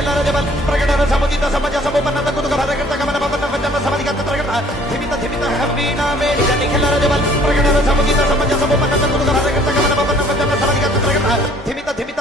నిఖిల రజబల్ ప్రకటన సముదిత సమజ సముపన్నత కుతుక భరకృత గమన పవన వచన సమధిగత త్రగట ధిమిత ధిమిత హవీనా మేడిక నిఖిల రజబల్ ప్రకటన సముదిత సమజ సముపన్నత కుతుక భరకృత గమన పవన వచన సమధిగత త్రగట ధిమిత ధిమిత